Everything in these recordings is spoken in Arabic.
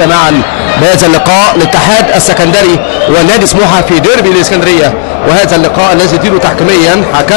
وانت معا بهذا اللقاء الاتحاد السكندري والنادي سموحه في ديربي الاسكندريه، وهذا اللقاء الذي يدير تحكيميا حكم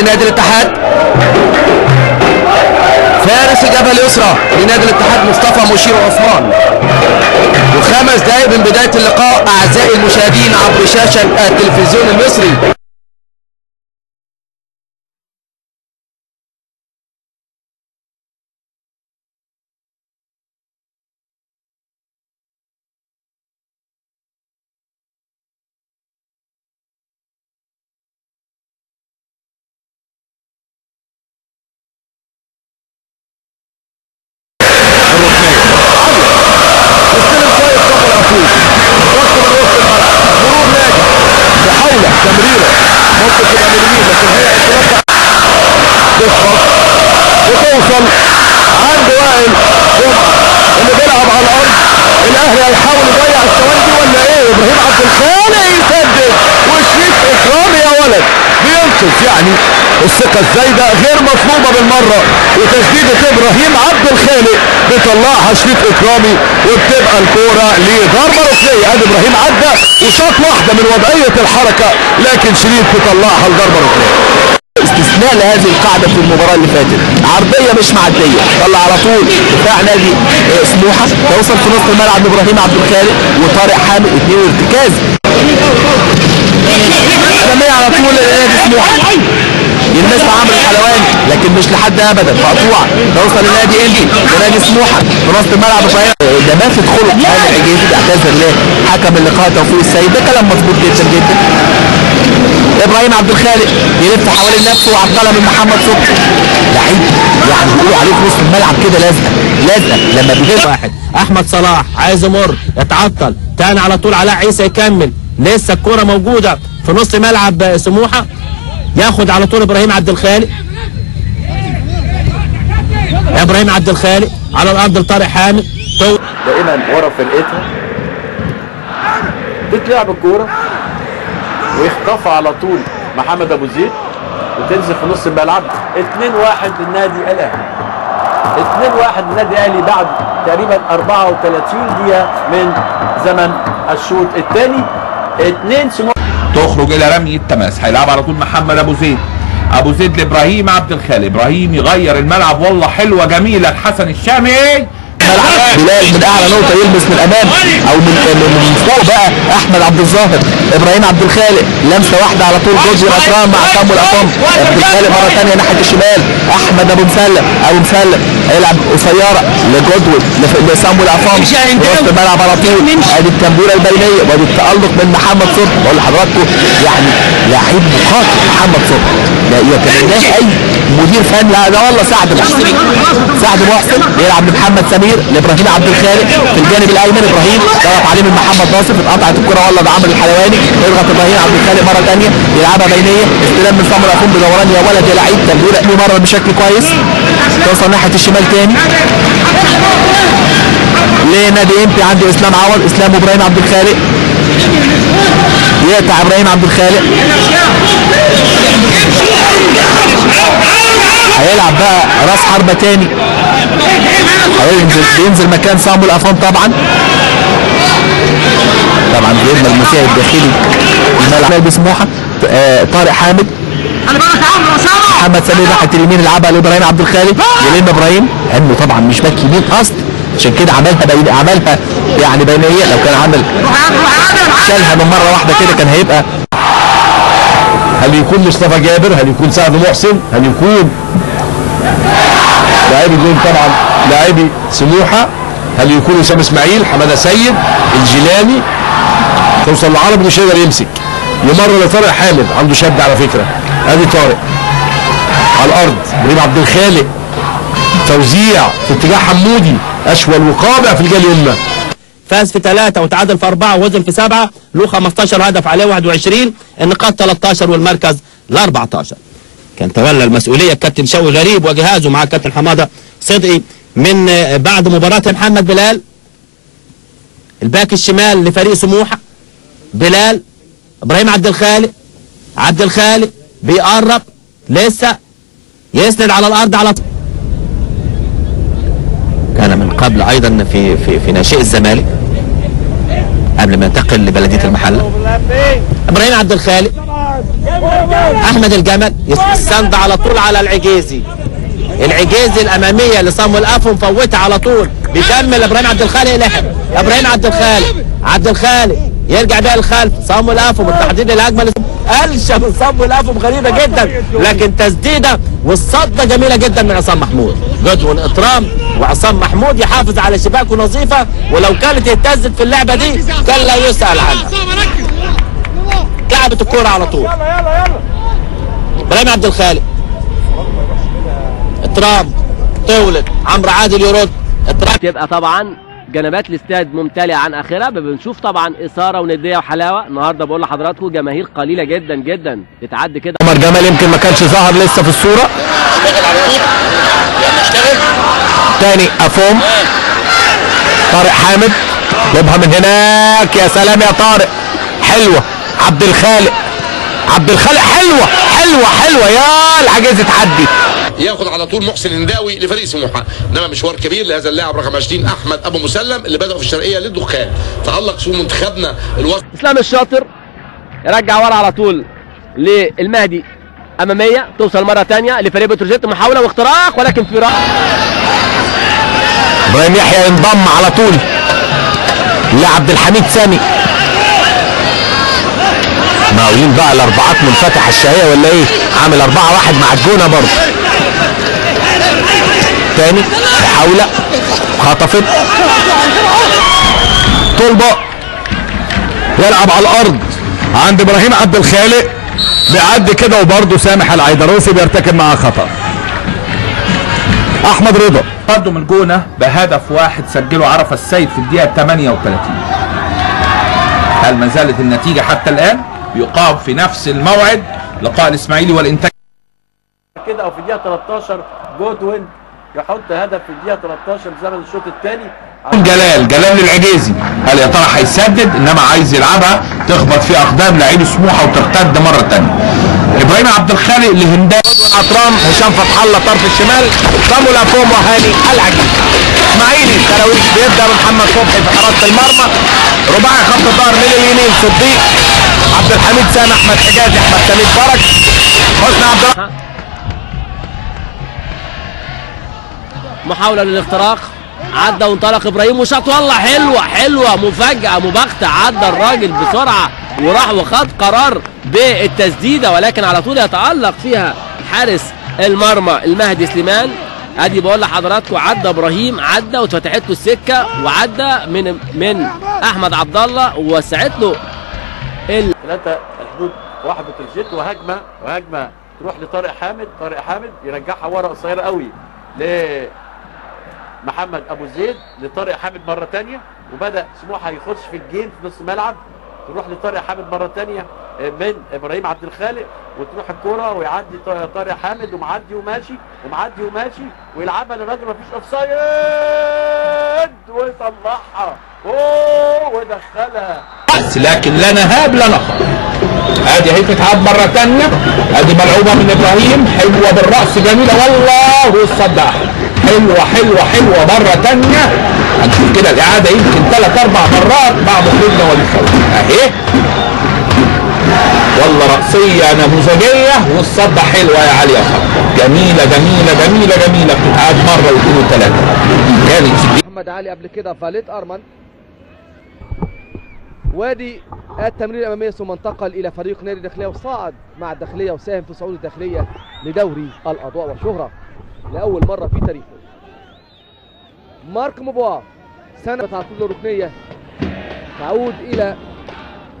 لنادي الاتحاد. فارس الجبهه اليسرى لنادي الاتحاد مصطفى مشير عثمان. وخمس دقائق من بدايه اللقاء اعزائي المشاهدين عبر شاشه التلفزيون المصري. تمريره ممكن تبقى من اليمين لكن هي تخبط وتوصل عند وائل اللي بيلعب على الارض. الاهلي هيحاول يضيع الثواني دي ولا ايه؟ ابراهيم عبد الخالق يسدد وشريف اكرامي يا ولد بينقذ. يعني الثقه الزايده غير مطلوبه بالمره، وتسديده ابراهيم عبد الخالق بيطلعها شريف اكرامي وبتبقى الكوره لضربه ركنيه. ادي ابراهيم عدى وشاط واحده من وضعيه الحركه، لكن شريف بيطلعها لضربه ركنيه. استثناء لهذه القاعده في المباراه اللي فاتت، عرضيه مش معديه، طلع على طول دفاع نادي سموحه، توصل في نص الملعب ابراهيم عبد الخالق وطارق حامد، اثنين ارتكاز اماميه على طول لنادي سموحه، يلمسها عمرو الحلواني لكن مش لحد ابدا، مقطوعه توصل لنادي انبي ونادي سموحه في نص الملعب. ده ما في خلق هذا العجيزي بيعتذر له حكم اللقاء توفيق السيد، ده كلام مظبوط جدا جدا. ابراهيم عبد الخالق يلف حوالين نفسه وعطله من محمد صبحي، لعيب يعني بيقولوا عليه في نص الملعب كده لازقه لما بيجي واحد. احمد صلاح عايز يمر يتعطل تاني على طول، علاء عيسى يكمل، لسه الكوره موجوده في نص ملعب سموحه، ياخد على طول ابراهيم عبد الخالق. ابراهيم عبد الخالق على الارض لطارق حامد، دائما ورا فرقتها تتلعب الكوره ويخطفها على طول محمد ابو زيد وتنزل في نص الملعب. 2-1 للنادي الاهلي. 2-1 للنادي الاهلي بعد تقريبا 34 دقيقه من زمن الشوط الثاني. 2 سموحه تخرج الى رمي التماس، هيلعب على طول محمد ابو زيد. ابو زيد لابراهيم عبد الخالق، ابراهيم يغير الملعب، والله حلوه جميله لحسن الشامي. بلال من اعلى نقطه يلمس من امام او من فوق بقى احمد عبد الظاهر. ابراهيم عبد الخالق لمسه واحده على طول، جوزي اكرام مع صامويل اقام. عبد الخالق مره ثانيه ناحيه الشمال، احمد ابو مسلم هيلعب قصيره لجودوي لصامويل اقام في وسط الملعب على طول. ادي التمريره البينيه وادي التالق من محمد صبحي. بقول لحضراتكم يعني لعيب مقاتل محمد صبحي، لا يتمناه اي مدير فن. لا ده والله سعد محسن يلعب لمحمد سمير لابراهيم عبد الخالق في الجانب الايمن. ابراهيم ضغط عليه من محمد ناصر، اتقطعت الكره والله ده عمرو الحلواني، يضغط ابراهيم عبد الخالق مره ثانيه يلعبها بينيه، استلام من صامويل اقام بدوران يا ولد يا لعيب، تمريره مره بشكل كويس توصل ناحيه الشمال تاني لنادي امبي عند اسلام عوض. اسلام وابراهيم عبد الخالق، يقطع ابراهيم عبد الخالق، هيلعب بقى راس حربة تاني، بينزل مكان صامويل اقام طبعا بيرمى المساعد الداخلي الملعب بسموحه. طارق حامد، محمد سمير ناحيه اليمين يلعبها لابراهيم عبد الخالق، يلم ابراهيم انه طبعا مش باك يمين اصلا، عشان كده عملها يعني بينيه. لو كان عمل شالها من مره واحده كده كان هيبقى. هل يكون مصطفى جابر؟ هل يكون سعد محسن؟ هل يكون لاعبي دول طبعا لاعبي سموحه؟ هل يكون وسام اسماعيل، حماده سيد، الجيلاني؟ توصل لعربي مش هيقدر يمسك، يمر لطارق حامد عنده شد على فكره، ادي طارق على الارض، ابراهيم عبد الخالق توزيع في اتجاه حمودي، اشول وقابع في الجهه اليمنى. فاز في 3 وتعادل في 4 ووزن في 7، له 15 هدف عليه 21، النقاط 13 والمركز ل 14. كان تولى المسؤوليه الكابتن شوقي غريب وجهازه مع الكابتن حماده صدقي من بعد مباراه محمد بلال الباك الشمال لفريق سموحه. بلال ابراهيم عبد الخالق بيقرب لسه يسند على الارض على طول. كان من قبل ايضا في ناشئ الزمالك قبل ما ينتقل لبلديه المحله. ابراهيم عبد الخالق، احمد الجمل يستند على طول على العجيزي الاماميه لصامويل افو مفوتها على طول، بيكمل ابراهيم عبد الخالق لحق ابراهيم عبد الخالق يرجع بيها للخلف. صامويل افو من تحديد الهجمه قلشه من صامويل افو غريبه جدا، لكن تسديده والصده جميله جدا من عصام محمود. جدون اطرام وعصام محمود يحافظ على شباكه نظيفه، ولو كانت اهتزت في اللعبه دي كان لا يسأل عنها. كعبت الكوره على طول. ابراهيم عبد الخالق اطرام طولت، عمرو عادل يرد اطرام. تبقى طبعا جنبات الاستاد ممتلئه عن اخرها، بنشوف طبعا اثاره ونديه وحلاوه. النهارده بقول لحضراتكم جماهير قليله جدا جدا بتعدي كده. عمر جمال يمكن ما كانش ظهر لسه في الصوره. تاني افوم طارق حامد جابها من هناك، يا سلام يا طارق، حلوه عبد الخالق حلوه يا العجيزه تعدي. ياخد على طول محسن النداوي لفريق سموحه، انما مشوار كبير لهذا اللاعب رقم 20 احمد ابو مسلم اللي بدأ في الشرقيه للدخان، تألق في منتخبنا الوسط. اسلام الشاطر يرجع ورا على طول للمهدي اماميه، توصل مره ثانيه لفريق بتروجيت، محاوله واختراق ولكن في ابراهيم يحيى ينضم على طول لعبد الحميد سامي. مقاولين بقى الاربعات منفتح الشهيه ولا ايه؟ عامل 4-1 مع الجونه برضه. تاني محاوله خطفت طلبه، يلعب على الارض عند ابراهيم عبد الخالق، بيعدي كده وبرضه سامح العيدروسي بيرتكب معاه خطأ. احمد رضا تقدم الجونه بهدف واحد سجله عرفه السيد في الدقيقه 38. هل ما زالت النتيجه حتى الان؟ يقام في نفس الموعد لقاء الاسماعيلي والانتاج كده، او في الدقيقه 13 جودوين يحط هدف في الدقيقه 13 زمن الشوط الثاني. جلال للعجيزي، هل يا ترى هيسدد؟ انما عايز يلعبها تخبط في اقدام لعيب سموحه وترتد مره ثانيه. ابراهيم عبد الخالق لهنداوي اطرام، هشام فتح الله طرف الشمال، صامويل افوم وهاني العجيزي. اسماعيلي الكراويش بيبدا بمحمد صبحي في حراسه المرمى، رباعي خط الظهر من اليمين صديق عبد الحميد سامي احمد حجازي احمد سمير فرج حسني عبد الله. محاوله للاختراق، عدى وانطلق ابراهيم وشاط، والله حلوه مفاجاه مباغته، عدى الراجل بسرعه وراح وخد قرار بالتسديده، ولكن على طول يتالق فيها حارس المرمى المهدي سليمان. ادي بقول لحضراتكم عدى ابراهيم، عدى واتفتحت له السكه، وعدى من احمد عبد الله ووسعت له ثلاثه الحدود واحد بترجيت، وهجمه تروح لطارق حامد يرجعها ورا قصيره قوي لمحمد ابو زيد، لطارق حامد مره ثانيه، وبدا سموحه يخش في الجيم في نص الملعب، تروح لطارق حامد مره ثانيه من ابراهيم عبد الخالق، وتروح الكوره ويعدي طارق حامد ومعدي وماشي ويلعبها للراجل مفيش اوفسايد ويطلعها ودخلها. لكن لا نهاب لا نخاف. ادي هي تتعب مره ثانيه، ادي ملعوبه من ابراهيم، حلوه بالراس جميله والله، والصداح حلوه مره ثانيه. هنشوف كده الاعاده يمكن 3-4 مرات مع مخرجنا والفوز اهي، والله رأسية نموذجية والصدة حلوة يا علي يا خالد، جميلة بتتعاد مرة واثنين وثلاثة. كانت محمد علي قبل كده فاليت ارمن. وادي التمرير الاماميه ثم انتقل الى فريق نادي الداخليه وصعد مع الداخليه وساهم في صعود الداخليه لدوري الاضواء والشهره لاول مره في تاريخه. مارك موبوا سنه على طول ركنيه تعود الى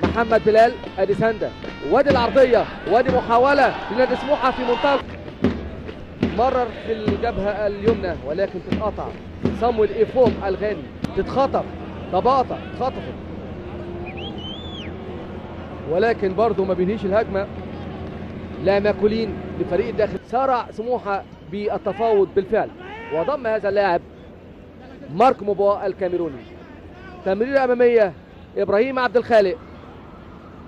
محمد بلال. ادي سنده وادي العرضيه وادي محاوله لنادي سموحه في منطقه مرر في الجبهه اليمنى ولكن تتقطع. صمويل ايفوم الغاني تتخطف طباطه اتخطفت ولكن برضه ما بينهيش الهجمه. لا ماكولين لفريق الداخل. سارع سموحه بالتفاوض بالفعل وضم هذا اللاعب مارك موبوا الكاميروني. تمريره اماميه ابراهيم عبد الخالق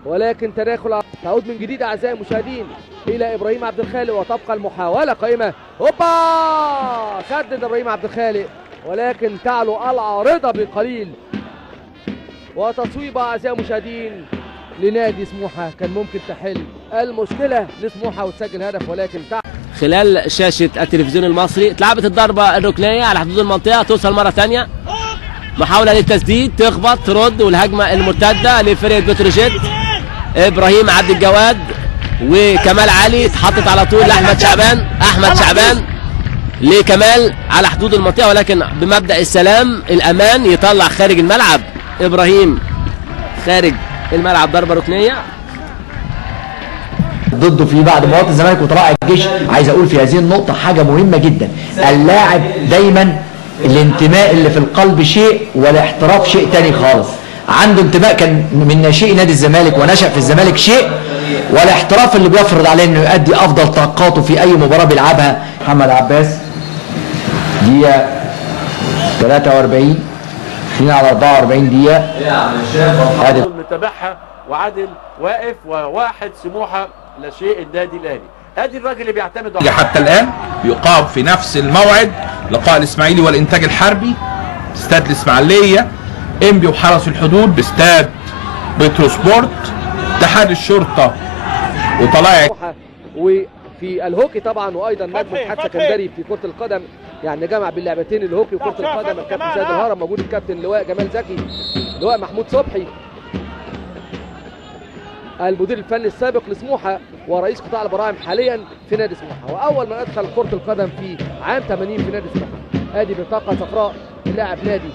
ولكن تداخل تعود من جديد اعزائي المشاهدين الى ابراهيم عبد الخالق وتبقى المحاوله قائمه. هوبا سدد ابراهيم عبد الخالق ولكن تعلو العارضه بقليل وتصويبه اعزائي المشاهدين لنادي سموحه كان ممكن تحل المشكله لسموحه وتسجل هدف ولكن خلال شاشه التلفزيون المصري اتلعبت الضربه الركنيه على حدود المنطقه. توصل مره ثانيه محاوله للتسديد تخبط ترد والهجمه المرتده لفريق بتروجيت. ابراهيم عبد الجواد وكمال علي اتحطت على طول لاحمد شعبان. احمد شعبان لكمال على حدود المنطقه ولكن بمبدا السلام الامان يطلع خارج الملعب. ابراهيم خارج الملعب ضربه ركنيه ضده في بعض مواطن الزمالك وطلائع الجيش. عايز اقول في هذه النقطه حاجه مهمه جدا، اللاعب دايما الانتماء اللي في القلب شيء والاحتراف شيء تاني خالص. عنده انتماء كان من ناشئي نادي الزمالك ونشأ في الزمالك شيء، والاحتراف اللي بيفرض عليه انه يؤدي افضل طاقاته في اي مباراه بيلعبها. محمد عباس دقيقه 43 فينا على 44 دقيقه نتابعها وعادل واقف وواحد سموحه لا شيء النادي الاهلي. ادي الراجل اللي بيعتمد حتى الان يقام في نفس الموعد لقاء الاسماعيلي والانتاج الحربي استاد الاسماعيليه، انبي وحرس الحدود باستاد بتروسبورت، اتحاد الشرطه وطلائع. وفي الهوكي طبعا وايضا نجم اتحاد سكندري في كره القدم يعني جمع باللعبتين الهوكي وكره القدم. الكابتن زياد الهرم موجود، الكابتن لواء جمال زكي، لواء محمود صبحي المدير الفني السابق لسموحه ورئيس قطاع البراعم حاليا في نادي سموحه، واول من ادخل كره القدم في عام 80 في نادي سموحه. ادي بطاقه صفراء اللاعب نادي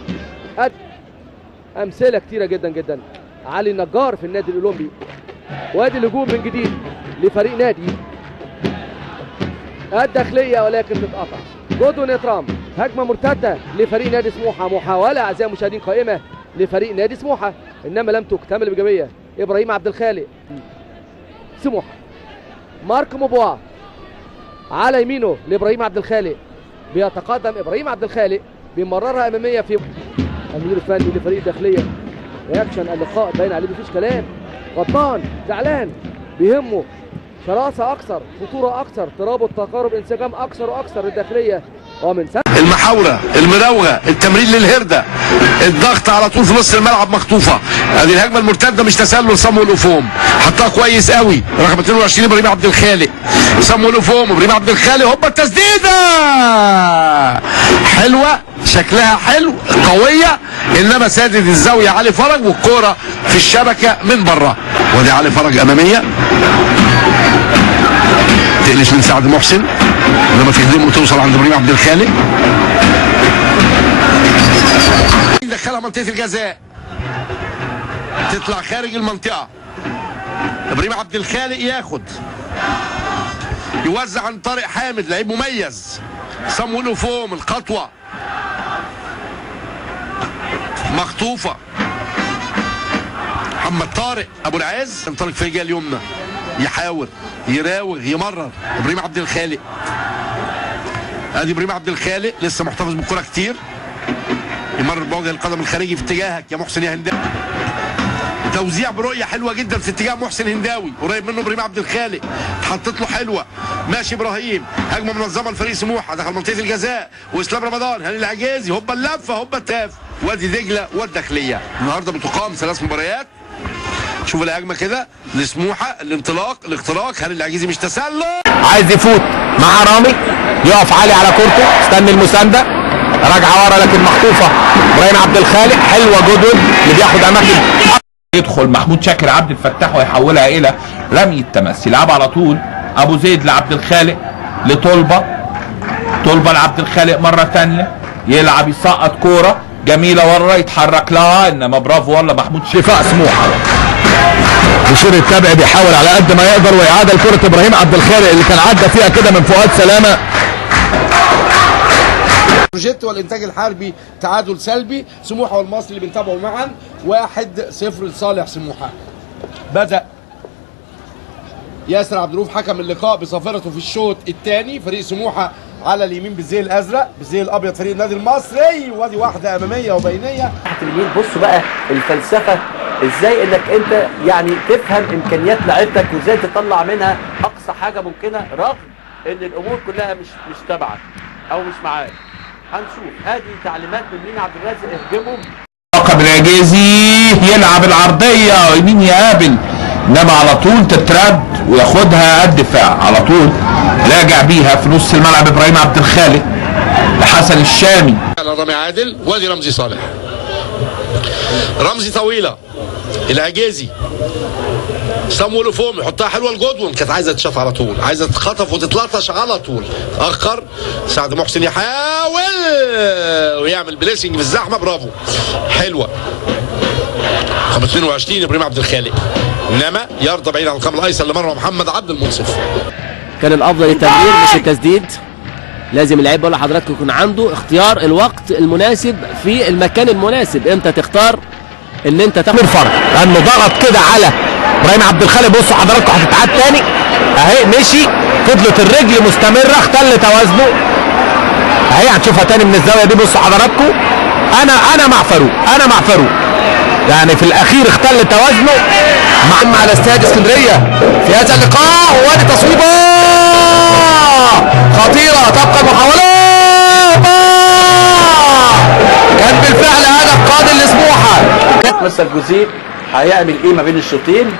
امثله كتيره جدا جدا. علي النجار في النادي الاولمبي. وادي الهجوم من جديد لفريق نادي الداخليه ولكن تتقطع. جودو نترام هجمه مرتده لفريق نادي سموحه. محاوله اعزائي المشاهدين قائمه لفريق نادي سموحه انما لم تكتمل بايجابيه. ابراهيم عبد الخالق سموحه. مارك موبوا على يمينه لابراهيم عبد الخالق. بيتقدم ابراهيم عبد الخالق بيمررها اماميه في المدير الفني لفريق الداخليه. رياكشن اللقاء باين عليه مفيش كلام، غضبان زعلان، بيهمه شراسه اكثر، خطوره اكثر، ترابط تقارب انسجام اكثر واكثر للداخليه. ومن المحاوله المراوغه التمرير للهرده الضغط على طول في نص الملعب مخطوفه. ادي الهجمه المرتده مش تسلل. صمويل اوفوم حطها كويس قوي رقم 22 ابراهيم عبد الخالق. صمويل اوفوم ابراهيم عبد الخالق هوبا التسديده حلوه شكلها حلو قويه انما سادد الزاويه علي فرج والكوره في الشبكه من بره. ودي علي فرج اماميه تقلش من سعد محسن لما تخدمه وتوصل عند ابراهيم عبد الخالق دخلها منطقه الجزاء تطلع خارج المنطقه. ابراهيم عبد الخالق ياخد يوزع عن طارق حامد لعيب مميز. صمويل اوفوم الخطوه مخطوفه. محمد طارق ابو العز ينطلق في الجهه اليمنى يحاول يراوغ يمرر. ابراهيم عبد الخالق ادي ابراهيم عبد الخالق لسه محتفظ بالكره كتير يمرر بوجه القدم الخارجي في اتجاهك يا محسن يا هنداوي. توزيع برؤيه حلوه جدا في اتجاه محسن هنداوي قريب منه ابراهيم عبد الخالق اتحطت له حلوه ماشي ابراهيم. هجمه منظمه لفريق سموحه دخل منطقه الجزاء واسلام رمضان هاني العجازي هوبا اللفه هوبا التاف. وادي دجله والداخليه النهارده بتقام 3 مباريات. شوف الهجمه كده لسموحه الانطلاق الاختراق هاني العجازي مش تسلل عايز يفوت مع رامي يقف عالي على كورته استنى المسانده راجعه ورا لكن مخطوفه. ابراهيم عبد الخالق حلوه جدول اللي بياخد اماكن. يدخل محمود شاكر عبد الفتاح ويحولها الى رمي التماس. يلعب على طول ابو زيد لعبد الخالق لطلبه. طلبه لعبد الخالق مره ثانيه يلعب يسقط كوره جميله ورا يتحرك لها انما برافو والله محمود. شفاء سموحه بشير التابع بيحاول على قد ما يقدر واعاده لكره ابراهيم عبد الخالق اللي كان عدى فيها كده من فؤاد سلامه. بروجيت والانتاج الحربي تعادل سلبي. سموحه والمصري اللي بنتابعه معا 1-0 لصالح سموحه. بدأ ياسر عبد الرؤوف حكم اللقاء بصافرته في الشوط الثاني. فريق سموحه على اليمين بالزي الازرق، بالزي الابيض فريق النادي المصري، وادي واحده اماميه وبينيه. تحت اليمين بصوا بقى الفلسفه ازاي انك انت يعني تفهم امكانيات لعيبتك وازاي تطلع منها اقصى حاجه ممكنه رغم ان الامور كلها مش تبعك او مش معاك. هنشوف هذه تعليمات من مين عبد الرازق اهجمهم. رقم العجيزي يلعب العرضيه يمين يقابل، انما على طول تترد وياخدها الدفاع على طول راجع بيها في نص الملعب ابراهيم عبد الخالق لحسن الشامي. رامي عادل وادي رمزي صالح. رمزي طويله العجيزي صامويل فوم يحطها حلوه لجودون، كانت عايزه تشاف على طول، عايزه تتخطف وتتلطش على طول. اخر سعد محسن يحاول ويعمل بليسنج في الزحمه، برافو حلوه. رقم 22 ابراهيم عبد الخالق، انما يرضى بعيد عن القمر الايسر لمره محمد عبد المنصف. كان الافضل التمرير مش التسديد. لازم اللعيب بقول لحضراتكم يكون عنده اختيار الوقت المناسب في المكان المناسب. امتى تختار ان انت تاخد فرق لانه ضغط كده على ابراهيم عبد الخالق. بصوا حضراتكم هتتعاد تاني اهي، مشي فضلت الرجل مستمره اختل توازنه اهي، هتشوفها تاني من الزاويه دي. بصوا حضراتكم انا مع فاروق يعني في الاخير اختل توازنه على استاد اسكندريه في هذا اللقاء. وادي تصويبه خطيره، تبقى المحاوله كان بالفعل هدف قادم لسموحه. مستر جوزيه هيعمل ايه ما بين الشوطين،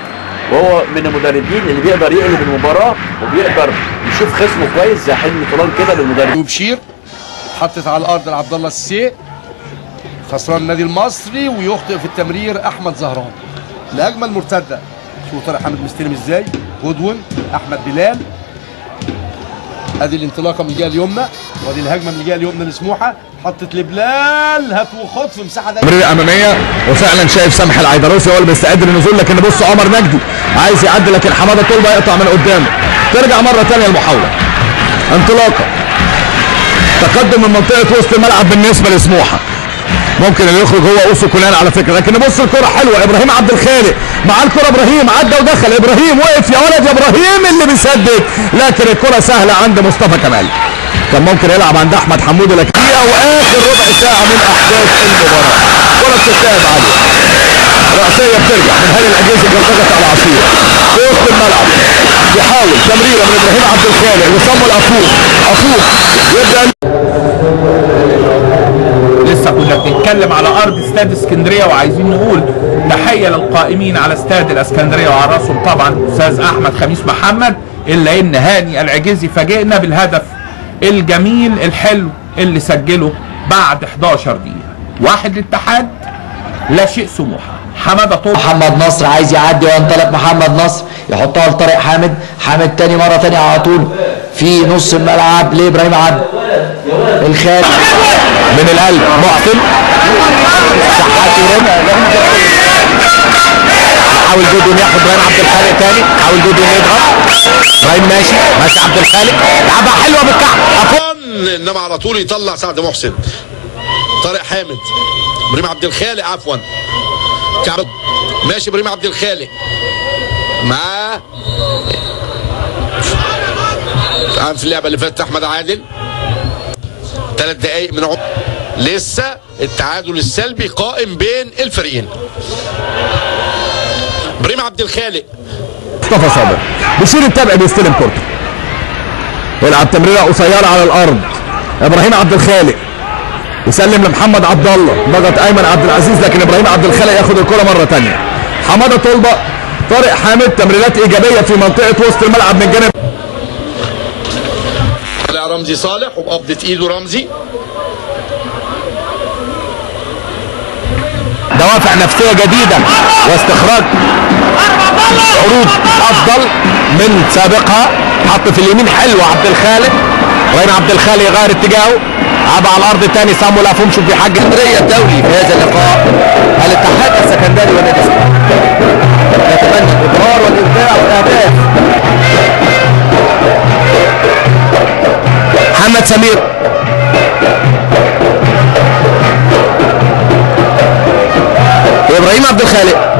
وهو من المدربين اللي بيقدر يقلب المباراه وبيقدر يشوف خصمه كويس زي حلمي طولان كده للمدرب. وبشير اتحطت على الارض لعبد الله السي خسران النادي المصري، ويخطئ في التمرير احمد زهران. لاجمل مرتده شوف طارق حامد مستلم ازاي، جودون احمد بلال. ادي الانطلاقه من الجهه اليمنى وادي الهجمه من الجهه اليمنى لسموحه، حطت لبلال هات وخد في مساحه تمريره اماميه، وفعلا شايف سامح العيدروسي هو اللي بيستعد للنزول. لكن بص عمر نجدي عايز يعدي، لكن حماده طلبه يقطع من قدامه. ترجع مره ثانيه المحاوله، انطلاقه تقدم من منطقه وسط الملعب بالنسبه لسموحه. ممكن اللي يخرج هو اوسو كولان على فكره، لكن بص الكره حلوه. ابراهيم عبد الخالق مع الكره، ابراهيم عدى ودخل، ابراهيم وقف يا ولد يا ابراهيم اللي بيسدد، لكن الكره سهله عند مصطفى كمال. كان ممكن يلعب عند احمد حمودي، لكن دقيقه واخر ربع ساعه من احداث المباراه. كره بتتلعب عاليه راسيه بترجع من هاني العجيزي جلطجت على عصير في وسط الملعب. يحاول تمريره من ابراهيم عبد الخالق لصامويل افوق يبدا. لسه كنا بنتكلم على ارض استاد اسكندريه وعايزين نقول تحيه للقائمين على استاد الاسكندريه وعلى راسهم طبعا استاذ احمد خميس محمد، الا ان هاني العجيزي فاجئنا بالهدف الجميل الحلو اللي سجله بعد 11 دقيقه. 1 للاتحاد لا شيء سموحه. حماده طول محمد نصر عايز يعدي وينطلق محمد نصر يحطها لطارق حامد تاني مره تانيه على طول في نص الملعب لابراهيم عبد الخالق من القلب محسن شحات يرن. حاول جودون ياخد ابراهيم عبد الخالق تاني، حاول جودون يضغط. ابراهيم ماشي عبد الخالق لعبها حلوه بالكعب، انما على طول يطلع سعد محسن. طارق حامد ابراهيم عبد الخالق عفوا كعب ماشي. ابراهيم عبد الخالق معاه في اللعبه اللي فاتت احمد عادل. 3 دقائق من لسه التعادل السلبي قائم بين الفريقين. ابراهيم عبد الخالق مصطفى صابر بيشير التابع بيستلم كورته، يلعب تمريره قصيره على الارض. ابراهيم عبد الخالق يسلم لمحمد عبد الله، ضغط ايمن عبد العزيز لكن ابراهيم عبد الخالق ياخد الكره مره ثانيه. حماده طلبه طارق حامد تمريرات ايجابيه في منطقه وسط الملعب من جانب رمزي صالح وبقبضه ايده رمزي. دوافع نفسيه جديده واستخراج عروض افضل من سابقها. حط في اليمين حلوه عبد الخالق، ابراهيم عبد الخالق يغير اتجاهه لعبها على الارض الثاني صامويل افوم. شوف بيحجج اسكندريه الدولي في هذا اللقاء، الاتحاد السكندري والنادي الاسماعيلي. نتمنى الابهار والابداع والاهداف. محمد سمير ابراهيم عبد الخالق،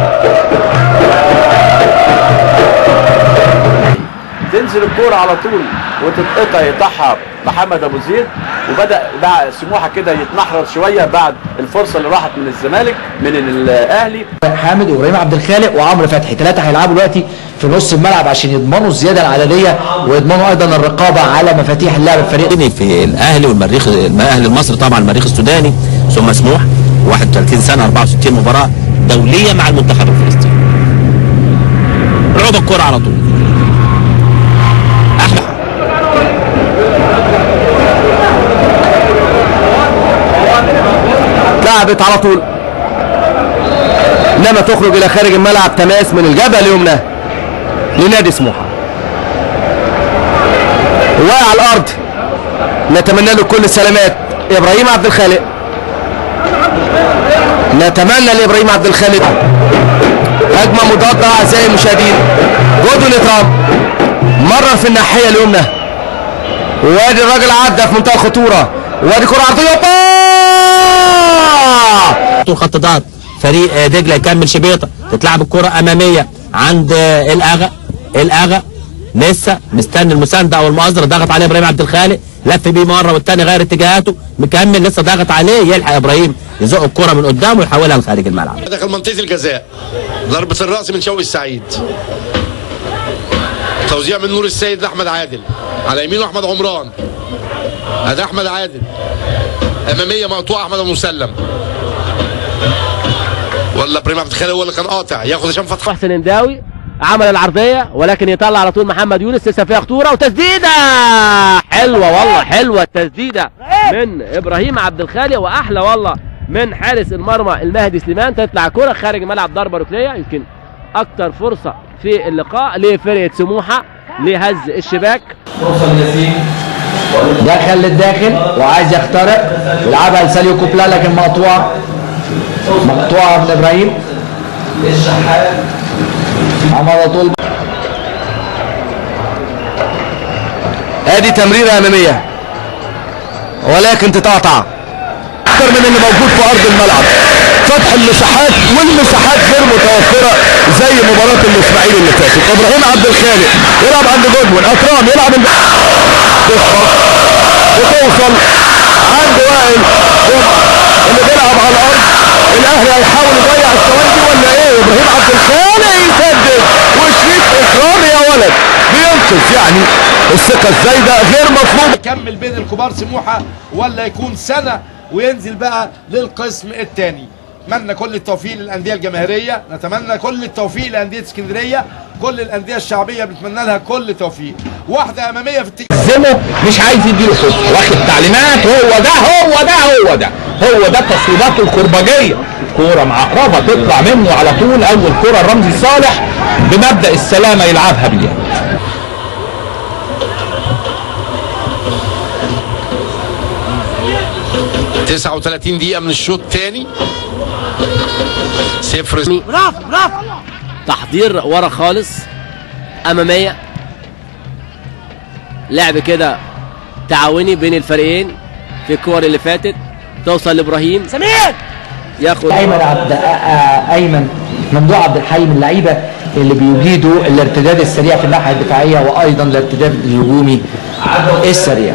تنزل الكوره على طول وتتقطع يقطعها محمد ابو زيد، وبدا سموحه كده يتنحرر شويه بعد الفرصه اللي راحت من الزمالك من الاهلي. حامد وابراهيم عبد الخالق وعمرو فتحي، ثلاثه هيلعبوا دلوقتي في نص الملعب عشان يضمنوا الزياده العدديه ويضمنوا ايضا الرقابه على مفاتيح اللعب الفريق. في الاهلي والمريخ، الاهلي المصري طبعا، المريخ السوداني ثم سموحه، 31 سنه 64 مباراه دوليه مع المنتخب الفلسطيني. لعب الكره على طول. احمد لعبت على طول، انما تخرج الى خارج الملعب. تماس من الجبهه اليمنى لنادي سموحه، واقع على الارض. نتمنى له كل السلامات ابراهيم عبد الخالق، نتمنى لابراهيم عبد الخالق هجمه مضاده. اعزائي المشاهدين، جودو نترام مرر في الناحيه اليمنى، وادي الراجل عدى في منتهى الخطوره، وادي كره عرضيه طول خط ضغط فريق دجله يكمل شبيطه، تتلعب الكره اماميه عند الاغا لسه مستني المسانده او المؤازره، ضغط عليه ابراهيم عبد الخالق، لف بيه مره والثاني غير اتجاهاته، مكمل لسه ضغط عليه، يلحق ابراهيم يزق الكره من قدامه ويحولها لخارج الملعب. داخل منطقه الجزاء، ضربه الراس من شوقي السعيد، توزيع من نور السيد لاحمد عادل، على يمينه احمد عمران، ادي احمد عادل، اماميه مقطوعه احمد ابو مسلم، ولا ابراهيم عبد الخالق هو اللي كان قاطع، ياخد هشام فتحي. حسن انداوي عمل العرضيه ولكن يطلع على طول محمد يونس، لسه فيها خطوره وتسديده حلوه، والله حلوه التسديده من ابراهيم عبد الخالق، واحلى والله من حارس المرمى المهدي سليمان. تطلع كره خارج الملعب، ضربه ركنيه، يمكن اكتر فرصه في اللقاء لفرقه سموحه لهز الشباك. دخل للداخل وعايز يخترق، يلعبها لساليو كوبلا لكن مقطوعه من ابراهيم. على طول ادي تمريره اماميه ولكن تتقطع اكثر من اللي موجود في ارض الملعب. فتح المساحات والمساحات غير متوفره زي مباراه الاسماعيلي اللي فاتت. ابراهيم عبد الخالق يلعب عند جودوين، اكرام يلعب عند وتوصل عند وائل اللي بيلعب على الارض. الاهلي هيحاول يضيع الثواني دي ولا ايه؟ ابراهيم عبد الخالق يسدد وشريف اكرام يا ولد بينقذ. يعني الثقه الزايده غير مطلوبه. يكمل بين الكبار سموحه ولا يكون سنه وينزل بقى للقسم الثاني. نتمنى كل التوفيق للانديه الجماهيريه، نتمنى كل التوفيق لانديه اسكندريه، كل الانديه الشعبيه بنتمنى لها كل التوفيق. واحده اماميه في زمه مش عايز يديله فرصه، واخد تعليمات، هو ده تصويباته الكرباجيه. كوره معقربه تطلع منه على طول، اول كوره رمزي صالح بمبدا السلامه يلعبها باليد. 39 دقيقة من الشوط الثاني، 0. برافو تحضير ورا خالص، اماميه، لعب كده تعاوني بين الفريقين في الكور اللي فاتت، توصل لابراهيم سمير ياخد ايمن ممدوح عبد الحي من اللعيبه اللي بيجيدوا الارتداد السريع في الناحيه الدفاعيه وايضا الارتداد الهجومي السريع.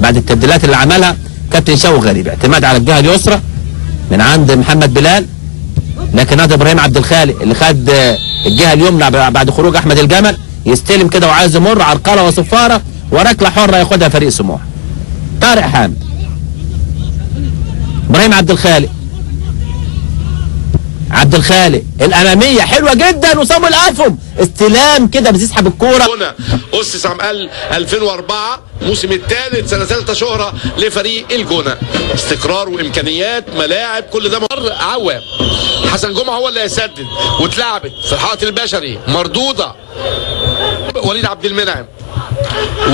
بعد التبديلات اللي عملها كابتن شوقي غريب، اعتماد على الجهه اليسرى من عند محمد بلال، لكن هذا ابراهيم عبد الخالق اللي خد الجهه اليمنى بعد خروج احمد الجمل، يستلم كده وعايز يمر عرقله وصفاره وركله حره ياخدها فريق سموحه. طارق حامد، ابراهيم عبد الخالق الاماميه حلوه جدا، وصامويل افهم استلام كده بتسحب الكوره. هنا اسس عام 2004 الموسم الثالث سنه ثالثه شهره لفريق الجونه، استقرار وامكانيات ملاعب كل ده. مر عوام حسن جمعه هو اللي هيسدد، واتلعبت في الحائط البشري مردوده. وليد عبد المنعم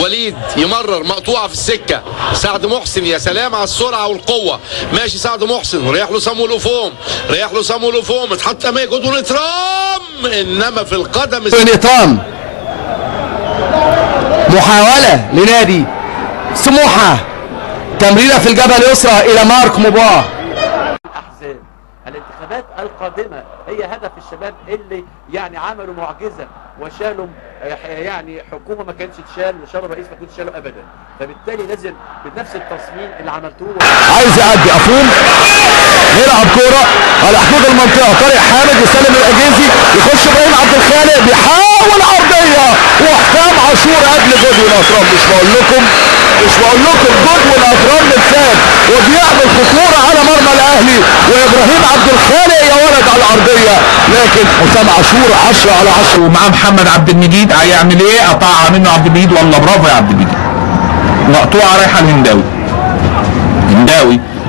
وليد يمرر مقطوعه في السكه. سعد محسن يا سلام على السرعه والقوه. ماشي سعد محسن رايح له صامويل اوفوم اتحط امامه جدول اترام، انما في القدم اترام. محاوله لنادي سموحه، تمريره في الجبهه اليسرى الى مارك موبوا. الانتخابات القادمة هي هدف الشباب اللي يعني عملوا معجزة وشالوا يعني حكومة ما كانتش تشال وشالوا رئيس ما كانش تشاله ابدا، فبالتالي لازم بنفس التصميم اللي عملتوه. عايز يعدي افون، يلعب كورة على حدود المنطقة. طارق حامد يسلم للأجيزي، يخش ابراهيم عبد الخالق بيحاول عرضية، وحسام عاشور قبل جدول اطرام. مش بقول لكم جدول اطرام متساب وبيعمل خطورة على مرمى الاهلي، وابراهيم عبد الخالق يا ولد على العرضية، لكن حسام عاشور 10 على 10. ومعاه محمد عبد المجيد، هيعمل ايه؟ قطعها منه عبد المجيد، والله برافو يا عبد المجيد. مقطوعة رايحة الهنداوي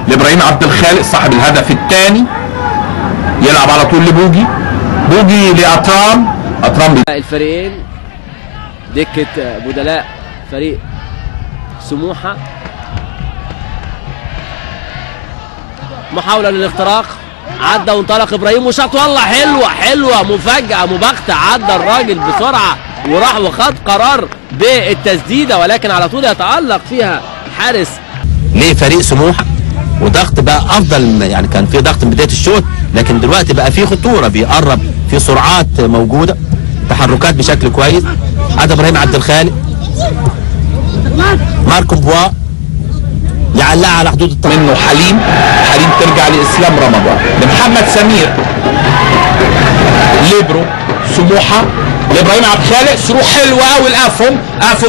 لابراهيم عبد الخالق صاحب الهدف الثاني، يلعب على طول بوجي لأطرام. الفريقين دكة بدلاء فريق سموحة. محاولة للاختراق، عدى وانطلق ابراهيم وشاط، والله حلوة مفاجأة مباغتة. عدى الراجل بسرعة وراح وخد قرار بالتسديدة، ولكن على طول يتألق فيها حارس لفريق سموحة. وضغط بقى افضل، يعني كان في ضغط من بدايه الشوط، لكن دلوقتي بقى في خطوره، بيقرب، في سرعات موجوده، تحركات بشكل كويس. عدى ابراهيم عبد الخالق، ماركو بوا يعلقها على حدود منه حليم ترجع لاسلام رمضان، لمحمد سمير، ليبرو سموحه لابراهيم عبد الخالق. ثرو حلوه قوي لافهم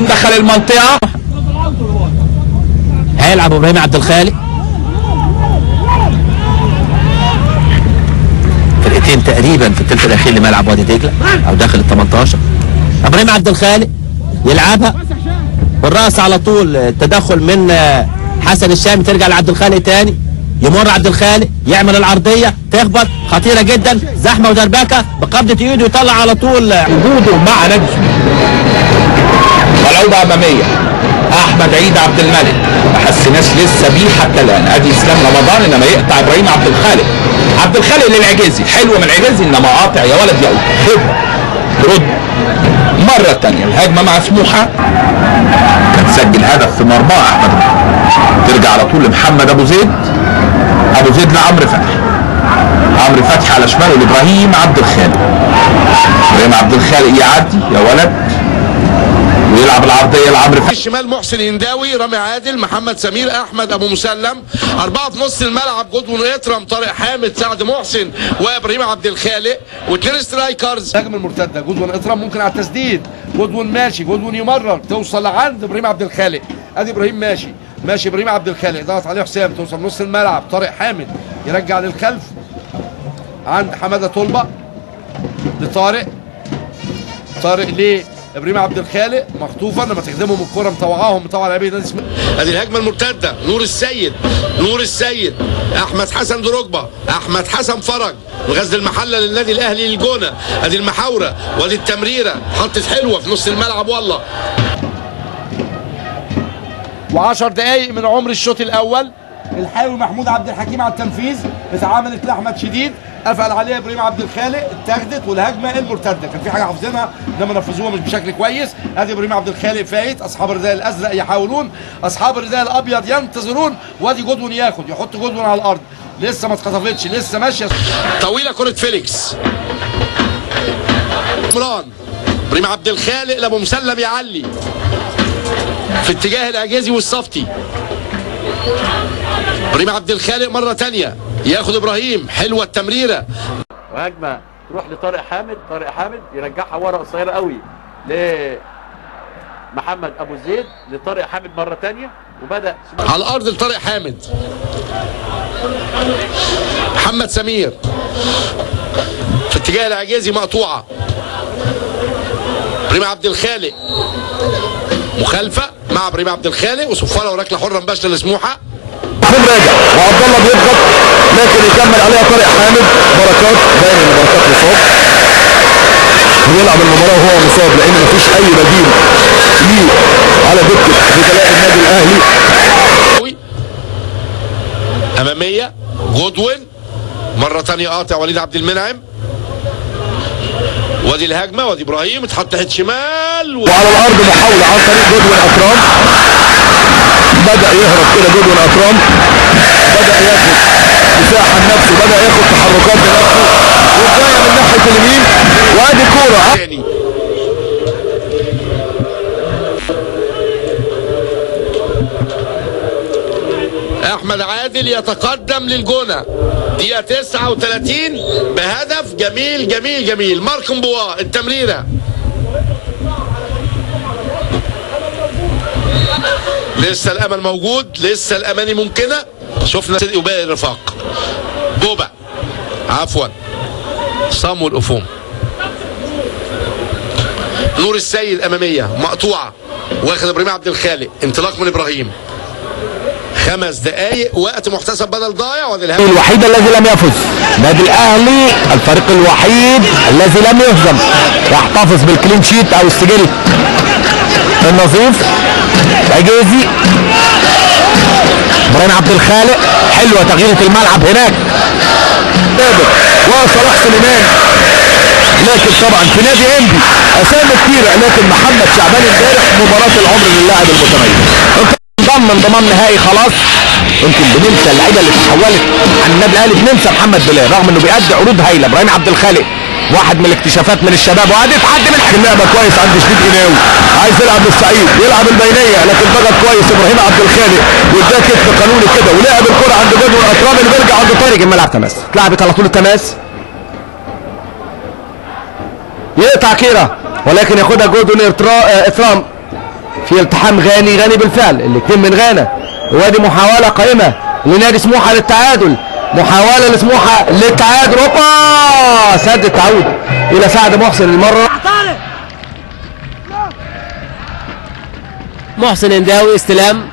دخل المنطقه. هيلعب ابراهيم عبد الخالق. فرقتين تقريبا في الثلث الاخير لملعب وادي دجله او داخل ال 18. ابراهيم عبد الخالق يلعبها بالراس على طول، التدخل من حسن الشامي، ترجع لعبد الخالق تاني، يمر عبد الخالق يعمل العرضيه تخبط، خطيره جدا، زحمه ودربكه، بقبضه ايده يطلع على طول. وجوده مع نادي ملعوبه اماميه. احمد عيد عبد الملك ما حسناش لسه بيه حتى الان. ادي اسلام رمضان، انما يقطع ابراهيم عبد الخالق للعجيزي، حلوه من العجيزي، انما قاطع يا ولد يا خبره. رد مره ثانيه الهجمه مع سموحه، تسجل هدف في مرمى احمد، ترجع على طول لمحمد ابو زيد لعمرو فتحي على شماله لابراهيم عبد الخالق يعدي يا ولد ويلعب العرضيه لعمرو فتحي. الشمال محسن هنداوي، رامي عادل، محمد سمير، احمد ابو مسلم. 4 في نص الملعب، جدول اترم، طارق حامد، سعد محسن، وابراهيم عبد الخالق، واثنين سترايكرز. الهجمه المرتده، جدول اترم ممكن على التسديد، جدول ماشي، جدول يمرر، توصل لعند ابراهيم عبد الخالق. ادي ابراهيم ماشي ابراهيم عبد الخالق، ضغط عليه حسام، توصل نص الملعب، طارق حامد يرجع للخلف عند حماده طلبه لطارق ليه ابراهيم عبد الخالق، مخطوفه لما تخدمهم الكره، مطوعه لعيبه نادي سموحه. ادي الهجمه المرتده، نور السيد، احمد حسن دروجبا، احمد حسن فرج، وغزل المحله للنادي الاهلي للجونه. ادي المحاوره وادي التمريره، حطت حلوه في نص الملعب والله. و10 دقائق من عمر الشوط الاول، الحاوي محمود عبد الحكيم على التنفيذ، اتعاملت لاحمد شديد، قفل عليها ابراهيم عبد الخالق، اتاخدت، والهجمه المرتده كان في حاجه حافظينها انما نفذوها مش بشكل كويس. ادي ابراهيم عبد الخالق فايت، اصحاب الرداء الازرق يحاولون، اصحاب الرداء الابيض ينتظرون، وادي جدون يحط جدون على الارض، لسه ما اتخطفتش، لسه ماشيه طويله، كره فيليكس ابراهيم عبد الخالق لابو مسلم يعلي في اتجاه الاعجازي والصفتي. ابراهيم عبد الخالق مره ثانيه ياخد ابراهيم، حلوه التمريره، وهجمه تروح لطارق حامد يرجعها ورا قصيره قوي لمحمد ابو زيد، لطارق حامد مره ثانيه، وبدا على الارض لطارق حامد. محمد سمير في اتجاه الاعجازي، مقطوعه. ابراهيم عبد الخالق مخالفه مع ابراهيم عبد الخالق، وصفاره وركله حره مباشره لسموحه. راجع وعبد الله بيضغط، لكن يكمل عليها طارق حامد. بركات، باين ان بركات مصاب، ويلعب المباراه وهو مصاب، لان مفيش اي بديل ليه تاني قاطع وليد عبد المنعم. وادي الهجمه، وادي ابراهيم اتحط ناحيه شمال وعلى الارض محاوله عن طريق جودوين اكرام. بدا يهرب كده جودوين اكرام، بدا ياخد مساحه لنفسه، بدا ياخد تحركات لنفسه وجايه من ناحيه اليمين. وادي كوره احمد عادل يتقدم للجونه دقيقه 39 بهدف جميل جميل جميل. مارك مبوا التمريره، لسه الامل موجود، لسه الاماني ممكنه. شفنا صدقي وباقي الرفاق. بوبا عفوا صامويل أوفوم. نور السيد اماميه مقطوعه، واخد ابراهيم عبد الخالق، انطلاق من ابراهيم. 5 دقائق وقت محتسب بدل ضايع. الوحيد الذي لم يفز نادي الاهلي، الفريق الوحيد الذي لم يهزم، يحتفظ بالكلين شيت او السجل النظيف. عجيزي، ابراهيم عبد الخالق، حلوه تغييره الملعب هناك. وصلاح سليمان، لكن طبعا في نادي انبي اسامي كتيره، لكن محمد شعبان امبارح مباراه العمر للاعب المتميز. من ضمان نهائي خلاص. يمكن بننسى اللعيبه اللي تحولت عن النادي الاهلي، بننسى محمد بلال رغم انه بيأدي عروض هايله. ابراهيم عبد الخالق واحد من الاكتشافات من الشباب، وادي تعدي من اللعبه كويس عند شديد قناوي، عايز يلعب بالسعيد، يلعب البينيه، لكن ضغط كويس ابراهيم عبد الخالق واداه كتف قانوني كده، ولعب الكره عند جدول اكرام اللي بيرجع عند طارق الملعب. تماس اتلعبت على طول التماس، يقطع كيرا ولكن ياخدها جودون اثرام في التحام غاني بالفعل. الاثنين من غانا. وادي محاوله قائمه لنادي سموحه للتعادل، محاوله لسموحه للتعادل. اوبا سد التعود الى سعد محسن المره. محسن انداوي استلام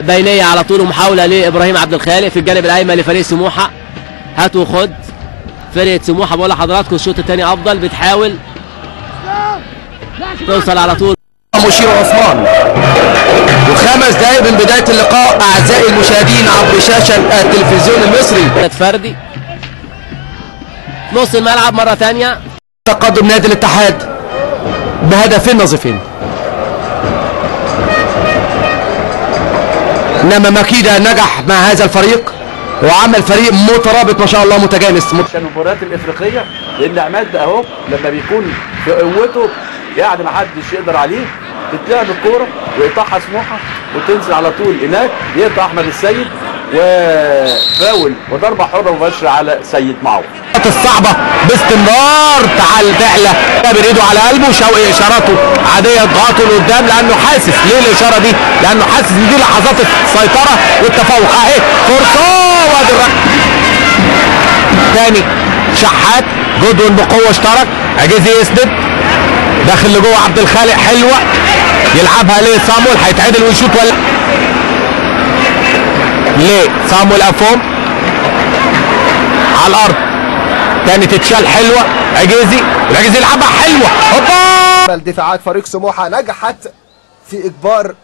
بينيه على طول، ومحاوله لابراهيم عبد الخالق في الجانب الايمن لفريق سموحه. هات وخد فرقه سموحه. بقول لحضراتكم الشوط الثاني افضل، بتحاول توصل على طول. مشير عثمان، و5 دقائق من بدايه اللقاء اعزائي المشاهدين عبر شاشه التلفزيون المصري. فردي نص الملعب مره ثانيه. تقدم نادي الاتحاد بهدفين نظيفين. انما مكيدة نجح مع هذا الفريق وعمل فريق مترابط ما شاء الله متجانس. عشان المباريات الافريقيه، لان عماد اهو لما بيكون في قوته يعني ما حدش يقدر عليه، تتلعب الكوره ويقطعها سموحه وتنزل على طول هناك، يقطع احمد السيد وفاول وضربه حره مباشره على سيد معوض. الصعبه باستمرار. تعال بعلة بايده على قلبه. شوقي اشاراته عاديه، ضغطه لقدام لانه حاسس. ليه الاشاره دي؟ لانه حاسس ان دي لحظات السيطره والتفوق. اهي فرصه، وادي تاني شحات. جودون بقوه اشترك، عجيزي يسند داخل لجوه. عبد الخالق حلوه يلعبها ليه صامويل، هيتعدل ويشوط ولا ليه؟ صامويل أفوم على الارض تاني تتشال حلوه. عجيزي، العجيزي يلعبها حلوه. هوبا. دفاعات فريق سموحه نجحت في اجبار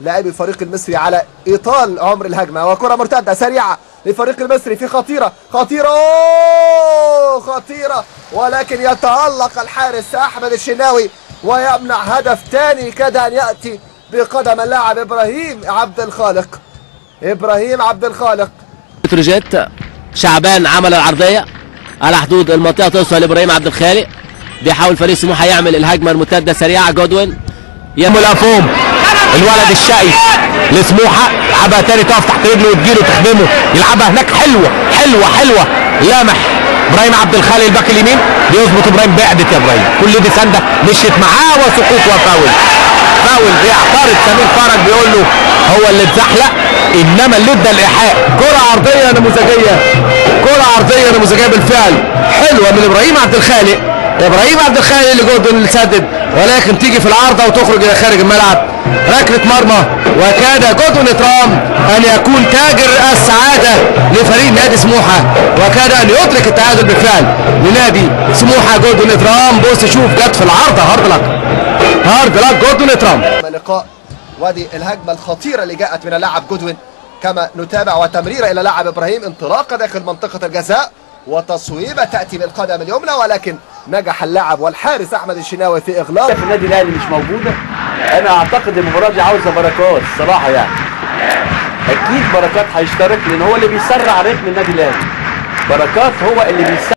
لاعبي الفريق المصري على ايطال عمر الهجمه، وكره مرتده سريعه للفريق المصري في خطيره خطيره، ولكن يتألق الحارس احمد الشناوي ويمنع هدف ثاني كاد ان ياتي بقدم اللاعب ابراهيم عبد الخالق. بتروجيت شعبان عمل العرضيه على حدود المنطقه، توصل لابراهيم عبد الخالق. بيحاول فريق سموحه يعمل الهجمه المرتده سريعه. جودوين يعمل افوم، الولد الشقي لسموحه، يلعبها تاني تقف تحت رجله وتجيله تخدمه، يلعبها هناك حلوه لامح ابراهيم عبد الخالق الباك اليمين، بيظبط ابراهيم. بعدت يا ابراهيم، كل دي سنده مشيت معاه وسقوط وفاول. بيعترض سمير فرج بيقول له هو اللي اتزحلق، انما اللي ادى الايحاء. كره عرضيه نموذجيه بالفعل، حلوه من ابراهيم عبد الخالق. اللي جودون سدد، ولكن تيجي في العارضه وتخرج الى خارج الملعب. ركله مرمى، وكاد جودون اكرام ان يكون تاجر السعاده لفريق نادي سموحه، وكاد ان يدرك التعادل بالفعل لنادي سموحه. جودون اكرام بص شوف جت في العارضه، هارد لك جودون اكرام. اللقاء وادي الهجمه الخطيره اللي جاءت من اللاعب جودوين كما نتابع، وتمريره الى لاعب ابراهيم، انطلاقه داخل منطقه الجزاء وتصويبة تأتي بالقدم اليمنى، ولكن نجح اللاعب والحارس أحمد الشناوي في إغلاق. في النادي الأهلي مش موجودة. أنا أعتقد المباراة دي عاوزة بركات الصراحة يعني. أكيد بركات هيشترك لأن هو اللي بيسرع رتم النادي الأهلي. بركات هو اللي بيسرع